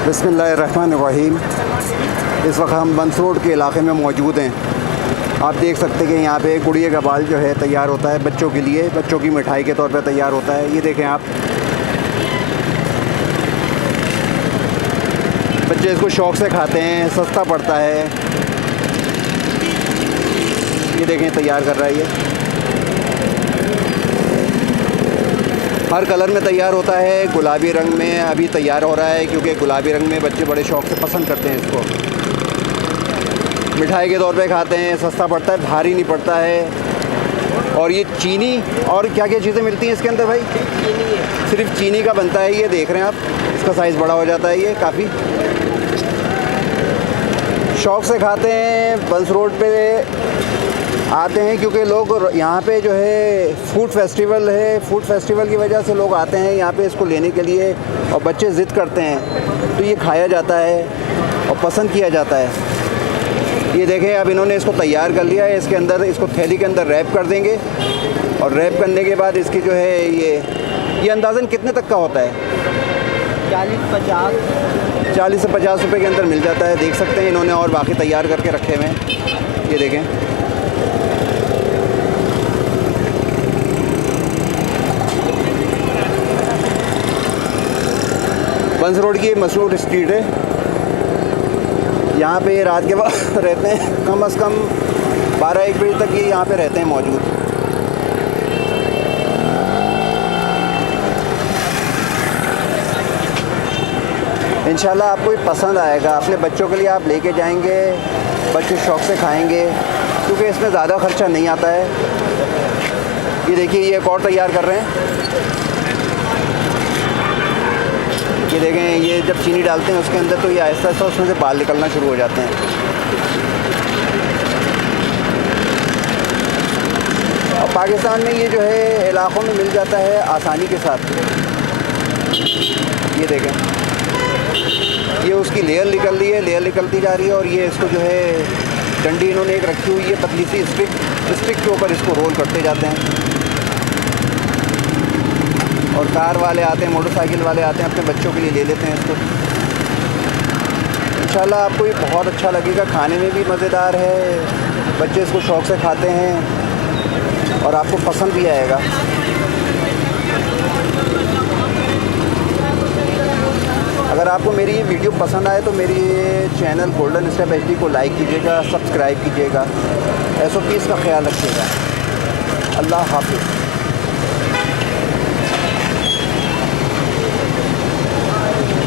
बिस्मिल्लाहिर्रहमानिर्रहीम। इस वक्त हम बंस रोड के इलाके में मौजूद हैं। आप देख सकते हैं कि यहाँ पे गुड़िया का बाल जो है तैयार होता है बच्चों के लिए, बच्चों की मिठाई के तौर पे तैयार होता है। ये देखें आप, बच्चे इसको शौक़ से खाते हैं, सस्ता पड़ता है। ये देखें तैयार कर रहा है, ये हर कलर में तैयार होता है। गुलाबी रंग में अभी तैयार हो रहा है क्योंकि गुलाबी रंग में बच्चे बड़े शौक़ से पसंद करते हैं इसको। मिठाई के तौर पे खाते हैं, सस्ता पड़ता है, भारी नहीं पड़ता है। और ये चीनी और क्या क्या चीज़ें मिलती हैं इसके अंदर भाई? चीनी है, सिर्फ चीनी का बनता है। ये देख रहे हैं आप, इसका साइज़ बड़ा हो जाता है। ये काफ़ी शौक़ से खाते हैं, बंस रोड पे आते हैं क्योंकि लोग यहाँ पे जो है फूड फेस्टिवल है, फूड फेस्टिवल की वजह से लोग आते हैं यहाँ पे इसको लेने के लिए। और बच्चे ज़िद करते हैं तो ये खाया जाता है और पसंद किया जाता है। ये देखें, अब इन्होंने इसको तैयार कर लिया है। इसके अंदर, इसको थैली के अंदर रैप कर देंगे और रैप करने के बाद इसकी जो है ये अंदाज़न कितने तक का होता है? 40 से 50 रुपए के अंदर मिल जाता है। देख सकते हैं इन्होंने और बाकी तैयार करके रखे हुए हैं। ये देखें, बंस रोड की मशहूर स्ट्रीट है। यहाँ पे रात के वक्त रहते हैं, कम से कम 12-1 बजे तक ये यहाँ पे रहते हैं मौजूद। इंशाल्लाह आपको ये पसंद आएगा। अपने बच्चों के लिए आप लेके जाएंगे, बच्चे शौक़ से खाएंगे क्योंकि इसमें ज़्यादा ख़र्चा नहीं आता है। ये देखिए, ये एक और तैयार कर रहे हैं। ये देखें, ये जब चीनी डालते हैं उसके अंदर तो ये आहिस्ता आहिस्ता उसमें से बाल निकलना शुरू हो जाते हैं। और पाकिस्तान में ये जो है इलाक़ों में मिल जाता है आसानी के साथ। ये देखें, ये उसकी लेयर निकल रही है, लेयर निकलती जा रही है। और ये इसको जो है डंडी इन्होंने एक रखी हुई है पतली सी स्टिक के ऊपर इसको रोल करते जाते हैं। और कार वाले आते हैं, मोटरसाइकिल वाले आते हैं, अपने बच्चों के लिए ले लेते हैं इसको। इंशाल्लाह आपको ये बहुत अच्छा लगेगा, खाने में भी मज़ेदार है, बच्चे इसको शौक़ से खाते हैं और आपको पसंद भी आएगा। अगर आपको मेरी ये वीडियो पसंद आए तो मेरी चैनल गोल्डन स्टेप HD को लाइक कीजिएगा, सब्सक्राइब कीजिएगा। SOPs का ख्याल रखिएगा। अल्लाह हाफ़िज़।